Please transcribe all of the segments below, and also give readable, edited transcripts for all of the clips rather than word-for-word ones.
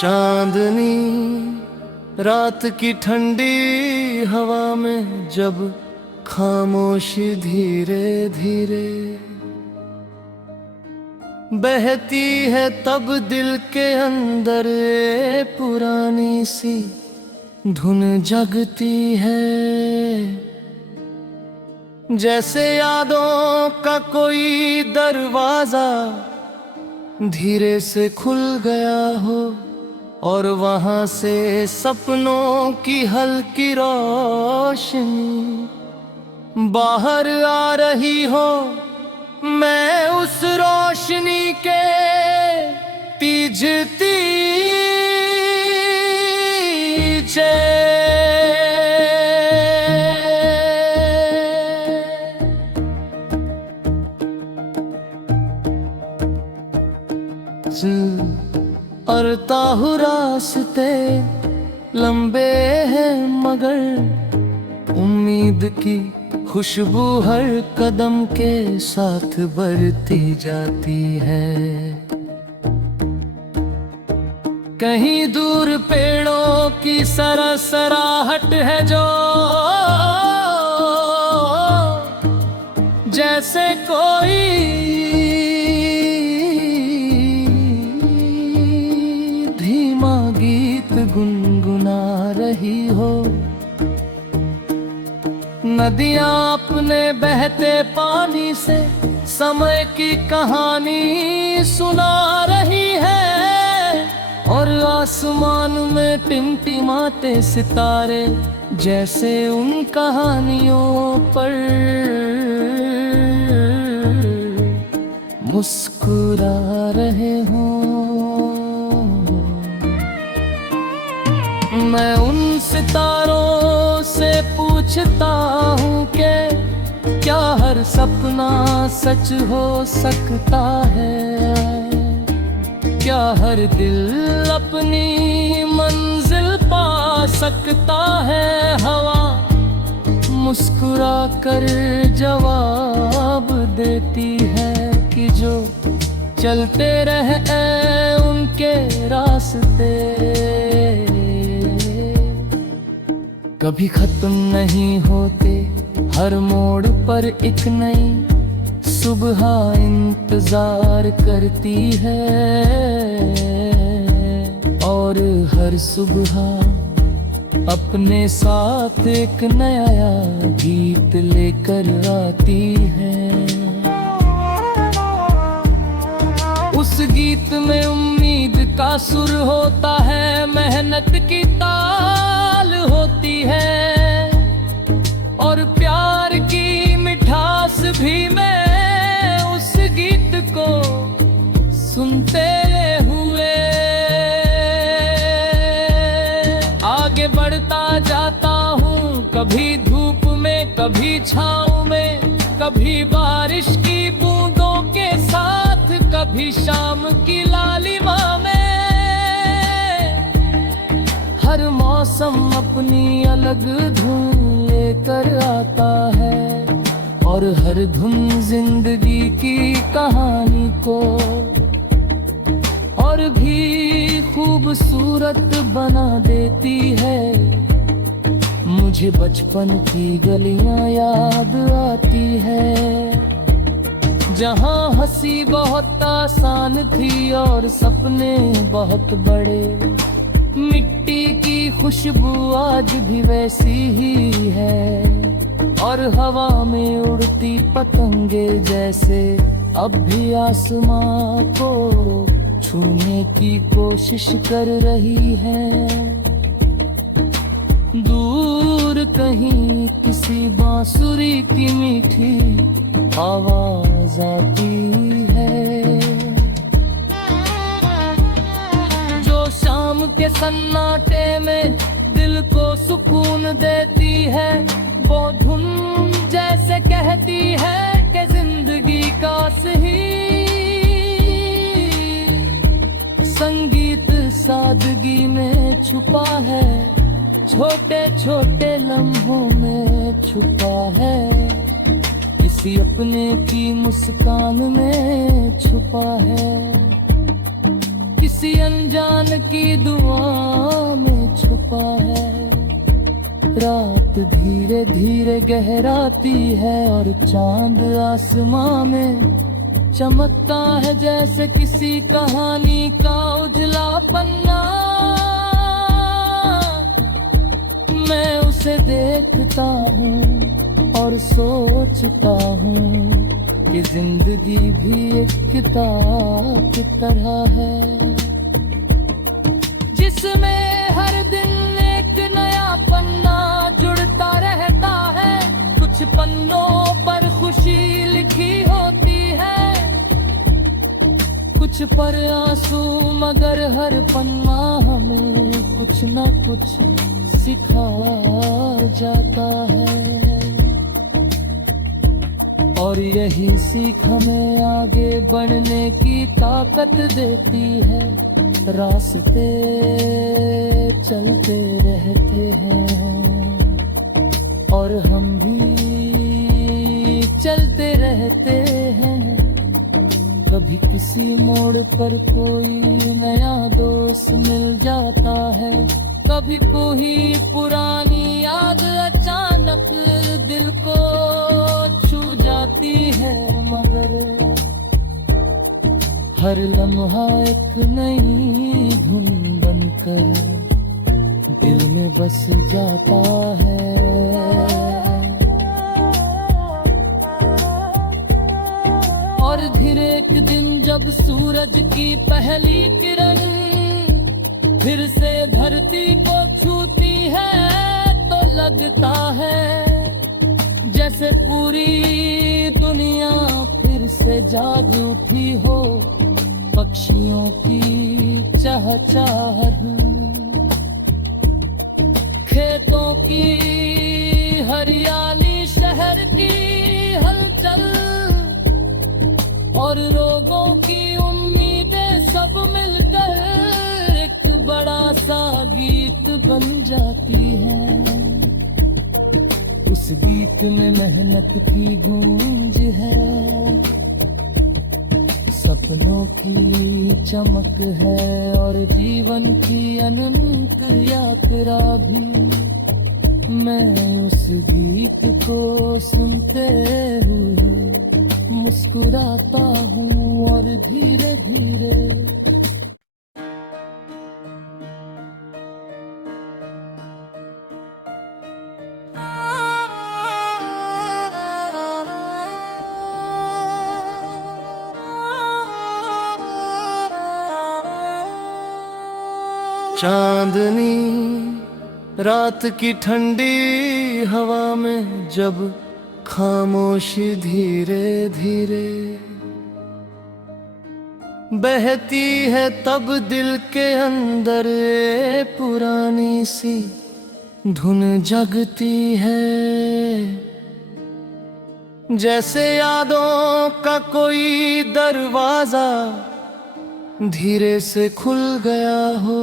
चांदनी रात की ठंडी हवा में जब खामोशी धीरे धीरे बहती है, तब दिल के अंदर पुरानी सी धुन जगती है। जैसे यादों का कोई दरवाजा धीरे से खुल गया हो और वहां से सपनों की हल्की रोशनी बाहर आ रही हो। मैं उस रोशनी के तीजती और ताहु रास्ते लंबे हैं, मगर उम्मीद की खुशबू हर कदम के साथ बढ़ती जाती है। कहीं दूर पेड़ों की सरसराहट है जो जैसे कोई धीमा गीत गुनगुना रही हो। नदियां अपने बहते पानी से समय की कहानी सुना रही है और आसमान में टिमटिमाते सितारे जैसे उन कहानियों पर मुस्कुरा रहे हों। मैं उन सितारों से पूछता हूँ कि क्या हर सपना सच हो सकता है? क्या हर दिल अपनी मंजिल पा सकता है? हवा मुस्कुरा कर जवाब देती है कि जो चलते रहे उनके रास्ते कभी खत्म नहीं होते। हर मोड़ पर एक नई सुबह इंतजार करती है और हर सुबह अपने साथ एक नया गीत लेकर आती है। उस गीत में उम्मीद का सुर होता है, मेहनत की ताल होती है और प्यार की मिठास भी। मैं उस गीत को सुनते हुए आगे बढ़ता जाता हूँ, कभी धूप में, कभी छाँव में, कभी बारिश की बूंदों के साथ, कभी शाम की लालिमा में। हर मौसम अपनी अलग धुन लेकर आता है और हर धुन जिंदगी की कहानी को और भी खूबसूरत बना देती है। मुझे बचपन की गलियां याद आती है जहाँ हंसी बहुत आसान थी और सपने बहुत बड़े। मिट्टी की खुशबू आज भी वैसी ही है और हवा में उड़ती पतंगे जैसे अब भी आसमां को छूने की कोशिश कर रही है। दूर कहीं किसी बांसुरी की मीठी आवाज आती है जो शाम के सन्नाटे में दिल को सुकून देती है। वो धुन जैसे कहती है कि जिंदगी का सही संगीत सादगी में छुपा है, छोटे छोटे लम्हों में छुपा है, किसी अपने की मुस्कान में छुपा है। किसी अनजान की दुआ में छुपा है। रात धीरे धीरे गहराती है और चांद आसमां में चमकता है जैसे किसी कहानी का उजला पन्ना। मैं उसे देखता हूँ और सोचता हूँ कि जिंदगी भी एक किताब की तरह है, जिसमें हर दिन एक नया पन्ना जुड़ता रहता है। कुछ पन्नों पर खुशी लिखी होती है, कुछ पर आंसू, मगर हर पन्ना हमें कुछ न कुछ सिखा जाता है। और यही सीख हमें आगे बढ़ने की ताकत देती है। रास्ते चलते रहते हैं और हम भी चलते रहते हैं। कभी किसी मोड़ पर कोई नया दोस्त मिल जाता है, कभी कोई पुरानी याद अचानक दिल को छू जाती है। मगर हर लम्हा एक नई धुन बनकर दिल में बस जाता है। और फिर एक दिन जब सूरज की पहली किरण फिर से धरती को छूती है, तो लगता है जैसे पूरी दुनिया फिर से जाग उठी हो। पक्षियों की चहचहाहट, खेतों की हरियाली, शहर की हलचल और लोगों की उम्मीदें सब मिलकर एक बड़ा सा गीत बन जाती है। उस गीत में मेहनत की गूंज है, सपनों की चमक है और जीवन की अनंत यात्रा भी। मैं उस गीत को सुनते हुए मुस्कुराता हूँ और धीरे धीरे चांदनी रात की ठंडी हवा में जब खामोशी धीरे धीरे बहती है, तब दिल के अंदर पुरानी सी धुन जगती है। जैसे यादों का कोई दरवाजा धीरे से खुल गया हो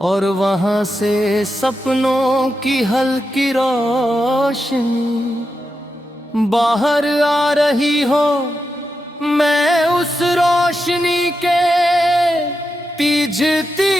और वहां से सपनों की हल्की रोशनी बाहर आ रही हो। मैं उस रोशनी के तीजती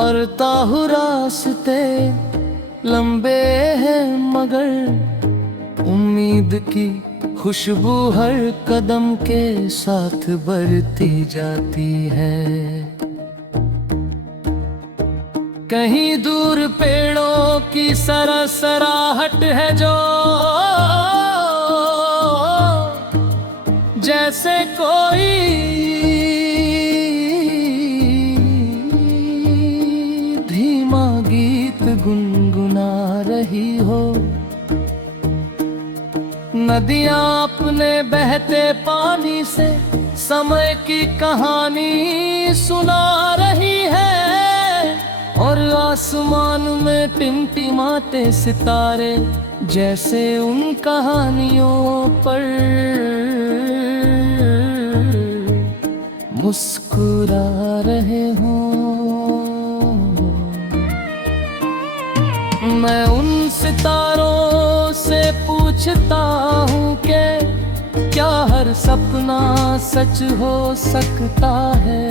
और ताहु रास्ते लंबे हैं, मगर उम्मीद की खुशबू हर कदम के साथ बढ़ती जाती है। कहीं दूर पेड़ों की सरसराहट है जो जैसे कोई धीमा गीत गुनगुना रही हो। नदियां अपने बहते पानी से समय की कहानी सुना रही है और आसमान में टिमटिमाते सितारे जैसे उन कहानियों पर मुस्कुरा रहे हों। सितारों से पूछता हूँ कि क्या हर सपना सच हो सकता है?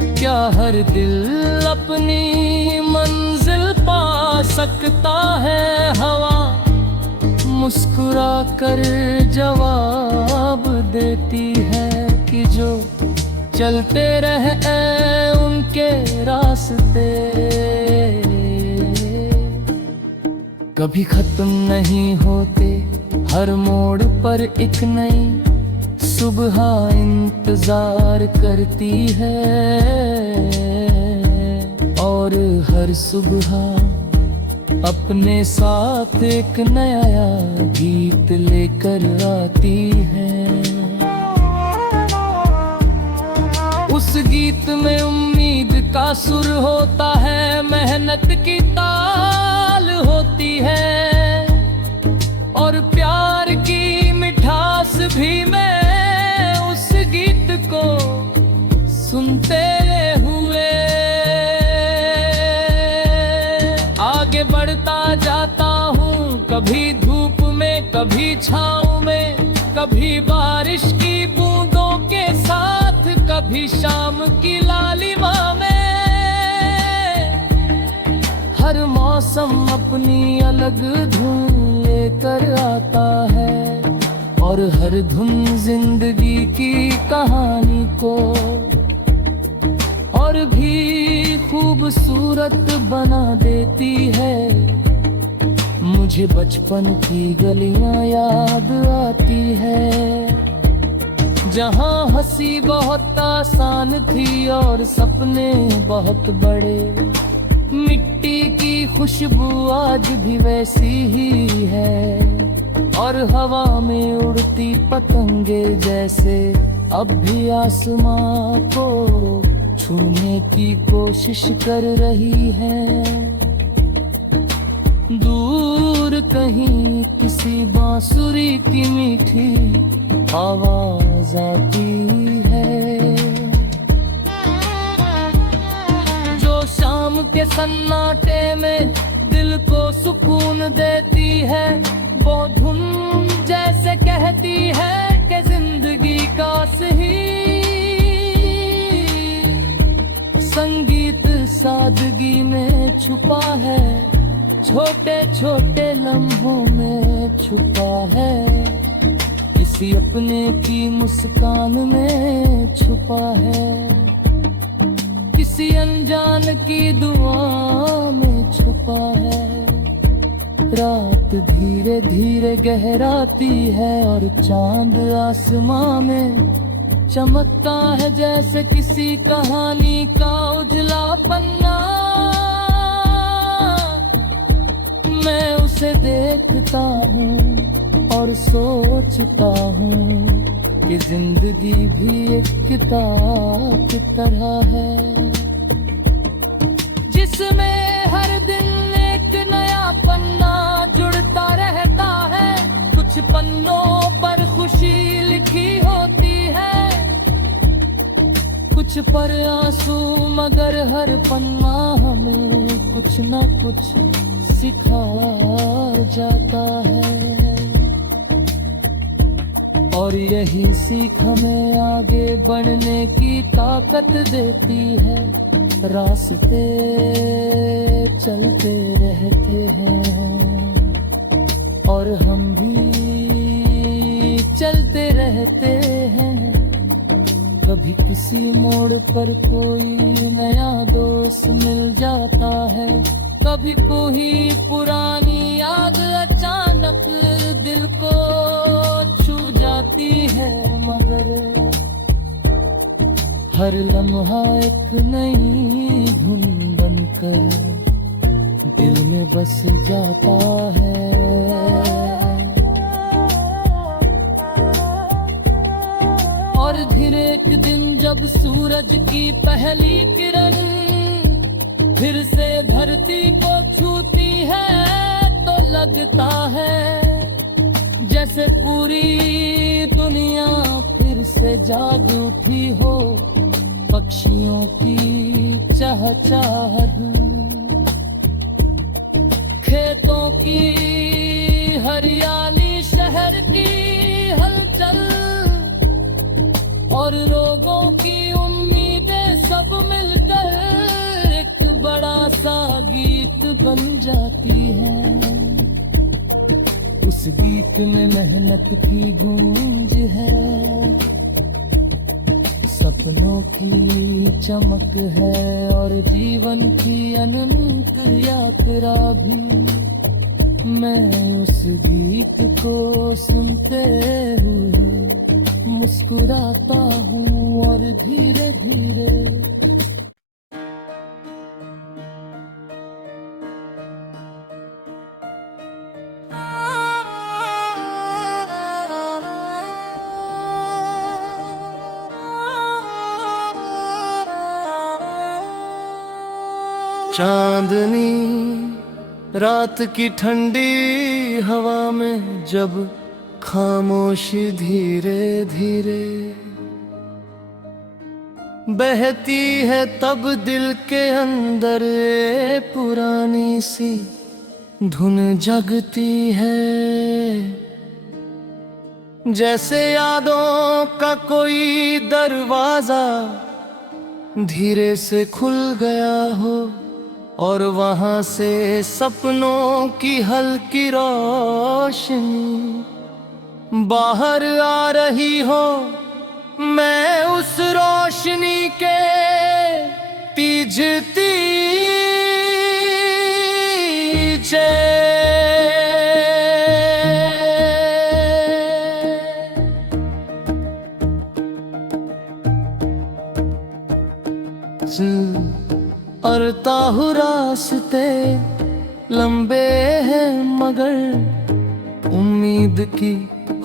क्या हर दिल अपनी मंजिल पा सकता है? हवा मुस्कुरा कर जवाब देती है कि जो चलते रहे उनके रास्ते कभी खत्म नहीं होते। हर मोड़ पर एक नई सुबह इंतजार करती है और हर सुबह अपने साथ एक नया गीत लेकर आती है। उस गीत में उम्मीद का सुर होता है, मेहनत की ताल होती है और प्यार की मिठास भी। मैं उस गीत को सुनते हुए आगे बढ़ता जाता हूँ, कभी धूप में कभी छाँव में, कभी बारिश की बूंदों के साथ, कभी शाम की लालिमा में। हर मौसम अपनी अलग धुन लेकर आता है और हर धुन जिंदगी की कहानी को और भी खूबसूरत बना देती है। मुझे बचपन की गलियां याद आती है, जहाँ हंसी बहुत आसान थी और सपने बहुत बड़े। मिट्टी की खुशबू आज भी वैसी ही है और हवा में उड़ती पतंगे जैसे अब भी आसमां को छूने की कोशिश कर रही है। दूर कहीं किसी बांसुरी की मीठी आवाज आती है जो शाम के सन्नाटे में दिल को सुकून देती है। वो धुन जैसे कहती है कि जिंदगी का सही संगीत सादगी में छुपा है, छोटे छोटे लम्हों में छुपा है, किसी अपने की मुस्कान में छुपा है, किसी अनजान की दुआ में छुपा है। रात धीरे धीरे गहराती है और चांद आसमां में चमकता है जैसे किसी कहानी का उजला पन्ना। मैं उसे देखता हूँ और सोचता हूँ कि जिंदगी भी एक किताब की तरह है जिसमें हर दिन एक नया पन्ना जुड़ता रहता है। कुछ पन्नों पर खुशी लिखी होती है, कुछ पर आंसू, मगर हर पन्ना हमें कुछ न कुछ सिखा जाता है और यही सीख हमें आगे बढ़ने की ताकत देती है। रास्ते चलते रहते हैं और हम भी चलते रहते हैं। कभी किसी मोड़ पर कोई नया दोस्त मिल जाता है, कभी कोई पुरानी याद अचानक दिल को छू जाती है, मगर हर लम्हा एक नई धुन बनकर दिल में बस जाता है। और फिर एक दिन जब सूरज की पहली किरण फिर से धरती को छूती है तो लगता है जैसे पूरी दुनिया फिर से जाग उठी हो। पक्षियों की चहचहाहट, खेतों की हरियाली, शहर की हलचल और लोगों की उम्मीदें सब मिलकर एक बड़ा सा गीत बन जाती है। उस गीत में मेहनत की गूंज है, सपनों की चमक है और जीवन की अनंत यात्रा भी। मैं उस गीत को सुनते हुए मुस्कुराता हूँ और धीरे धीरे चांदनी रात की ठंडी हवा में जब खामोशी धीरे धीरे बहती है, तब दिल के अंदर पुरानी सी धुन जगती है। जैसे यादों का कोई दरवाजा धीरे से खुल गया हो और वहां से सपनों की हल्की रोशनी बाहर आ रही हो। मैं उस रोशनी के पीछे और ताहु रास्ते लंबे हैं, मगर उम्मीद की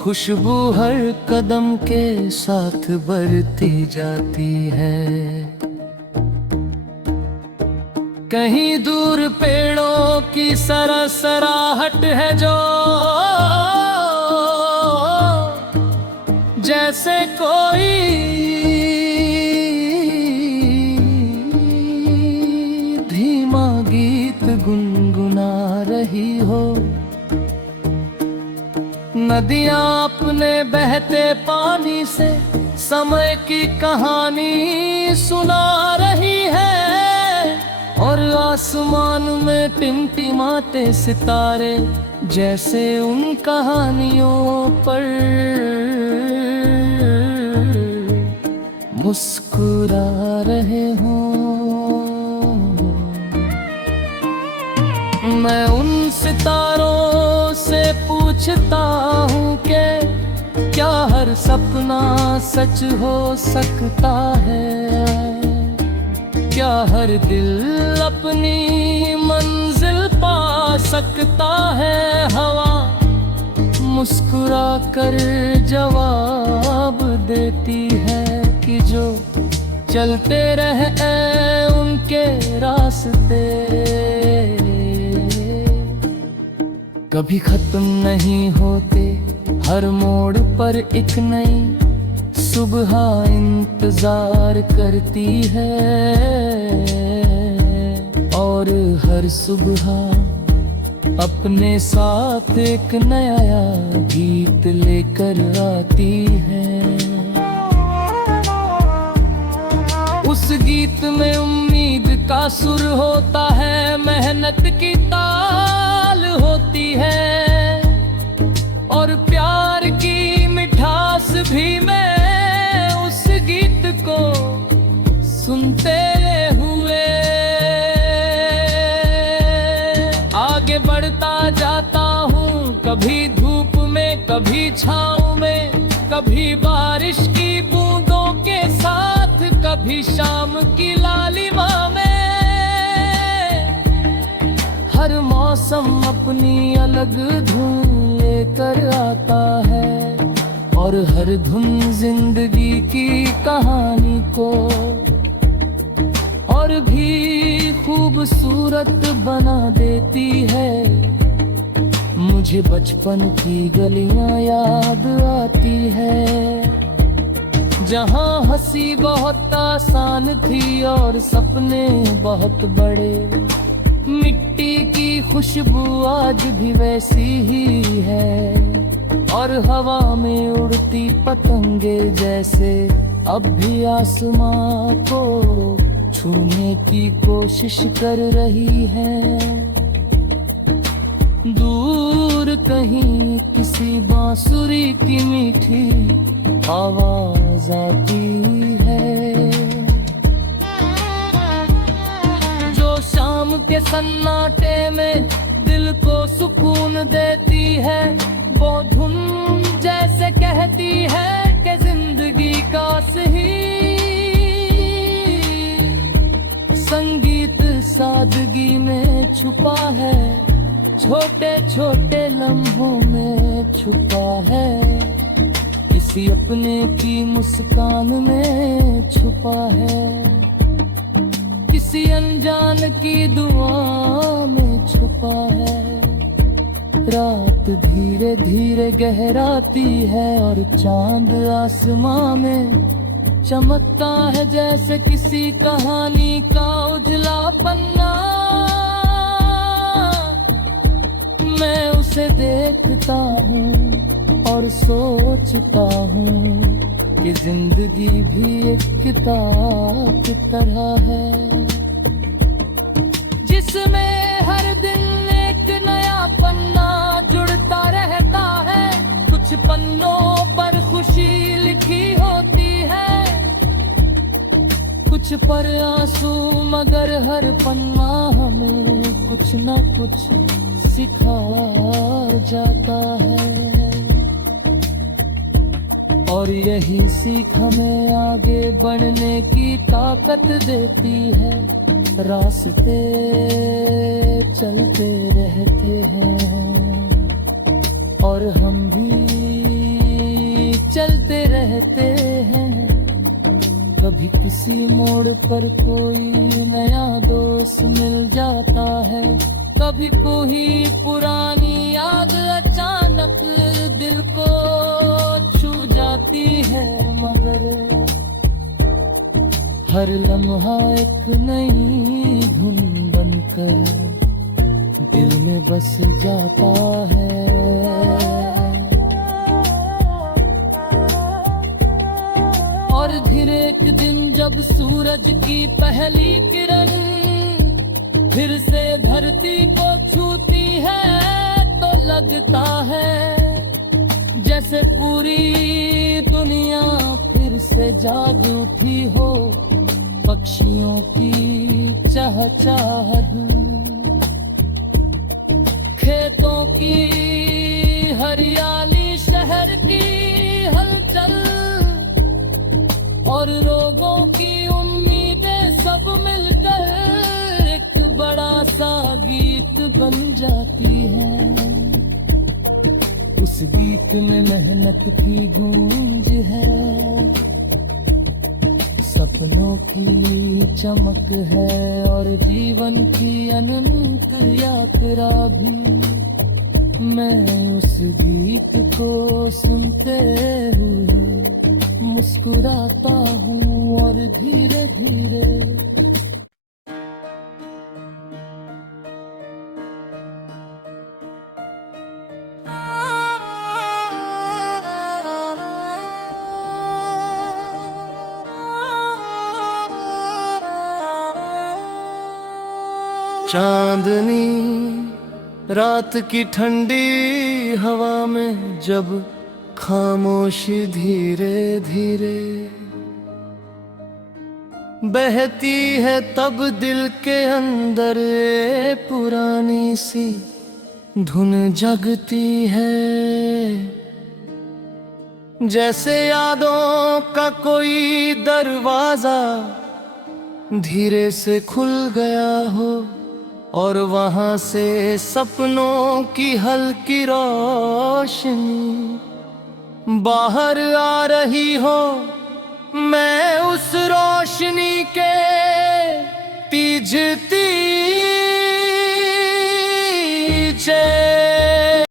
खुशबू हर कदम के साथ बढ़ती जाती है। कहीं दूर पेड़ों की सरसराहट है जो जैसे कोई धीमा गीत गुनगुना रही हो। नदियां अपने बहते पानी से समय की कहानी सुना रही है और आसमान में टिमटिमाते सितारे जैसे उन कहानियों पर मुस्कुरा रहे हों। मैं उन सितारों से पूछता हूँ कि क्या हर सपना सच हो सकता है? क्या हर दिल अपनी मंजिल पा सकता है? हवा मुस्कुरा कर जवाब देती है कि जो चलते रहे उनके रास्ते कभी खत्म नहीं होते। हर मोड़ पर एक नई सुबह इंतजार करती है और हर सुबह अपने साथ एक नया गीत लेकर आती है। उस गीत में उम्मीद का सुर होता है, मेहनत की ताल होती है और प्यार की मिठास भी। मैं उस गीत को सुनते हुए आगे बढ़ता जाता हूँ, कभी धूप में, कभी छाँव में, कभी बारिश की बूंदों के साथ, कभी शाम की लालिमा में। हर मौसम अपनी अलग धुन लेकर आता है और हर धुन जिंदगी की कहानी को और भी खूबसूरत बना देती है। मुझे बचपन की गलियां याद आती है जहाँ हंसी बहुत आसान थी और सपने बहुत बड़े। मिट्टी की खुशबू आज भी वैसी ही है, और हवा में उड़ती पतंगे जैसे अब भी आसमां को छूने की कोशिश कर रही है। दूर कहीं किसी बांसुरी की मीठी आवाज आती है, जो शाम के सन्नाटे में दिल को सुकून देती है। वो धुन जैसे कहती है कि जिंदगी का सही संगीत सादगी में छुपा है, छोटे छोटे लम्हों में छुपा है, किसी अपने की मुस्कान में छुपा है, किसी अनजान की दुआ में छुपा है। रात धीरे धीरे गहराती है और चांद आसमां में चमकता है जैसे किसी कहानी का उजला पन्ना। मैं उसे देखता हूँ और सोचता हूँ कि जिंदगी भी एक किताब की तरह है, जिसमें हर दिन एक नया पन्ना जुड़ता रहता है। कुछ पन्नों पर खुशी लिखी होती है, कुछ पर आंसू, मगर हर पन्ना हमें कुछ न कुछ सिखा जाता है। और यही सीख हमें आगे बढ़ने की ताकत देती है। रास्ते चलते रहते हैं और हम भी चलते रहते हैं। कभी किसी मोड़ पर कोई नया दोस्त मिल जाता है, कभी कोई पुरानी याद अचानक दिल को छू जाती है, मगर हर लम्हा एक नई धुन बनकर दिल में बस जाता है। और फिर एक दिन जब सूरज की पहली किरण फिर से धरती को छूती है, तो लगता है जैसे पूरी दुनिया फिर से जाग उठी हो। पक्षियों की चहचहाहट, खेतों की हरियाली, शहर की हलचल और लोगों की उम्मीदें सब मिलकर एक बड़ा सा गीत बन जाती है। उस गीत में मेहनत की गूंज है, सपनों की चमक है और जीवन की अनंत यात्रा भी। मैं उस गीत को सुनते हुए मुस्कुराता हूँ और धीरे धीरे चांदनी रात की ठंडी हवा में जब खामोशी धीरे धीरे बहती है, तब दिल के अंदर पुरानी सी धुन जगती है। जैसे यादों का कोई दरवाजा धीरे से खुल गया हो और वहां से सपनों की हल्की रोशनी बाहर आ रही हो। मैं उस रोशनी के पीछे